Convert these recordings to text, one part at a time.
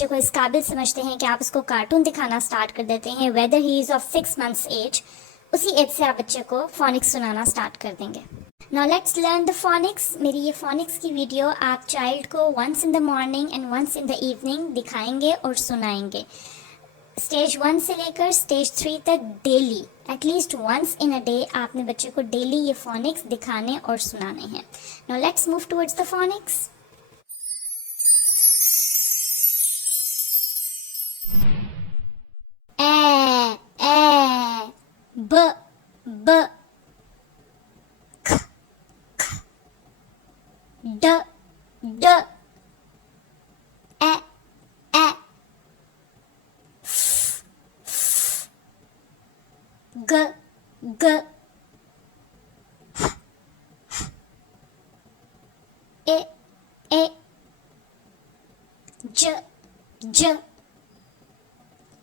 बच्चे को इस काबिल समझते हैं कि आप उसको कार्टून दिखाना स्टार्ट कर देते हैं, whether he is of 6 months age, उसी एज से आप बच्चे को फोनिक्स सुनाना स्टार्ट कर देंगे। Now let's learn the phonics. मेरी ये फोनिक्स की वीडियो आप चाइल्ड को once in the morning and once in the evening दिखाएंगे और सुनाएंगे। स्टेज 1 से लेकर स्टेज 3 तक daily, at least once in a day आपने बच्चे को डेली ये फोनिक्स दिखाने और सुनाने हैं। Now let's move towards the phoenix. ब ब ख ख ड ड ए ए फ फ ग ग ह ह ए ए ज ज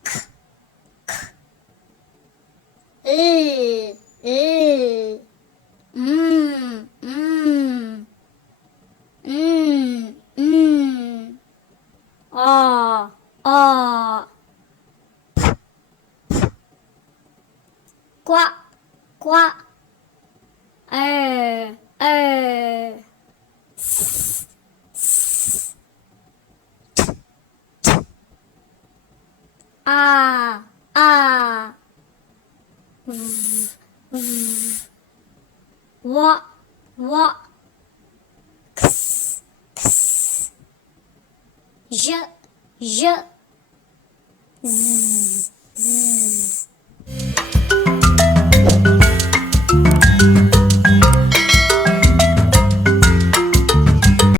ख ख l l a a qua qua s s t t a v v wa wa ks ks j j z z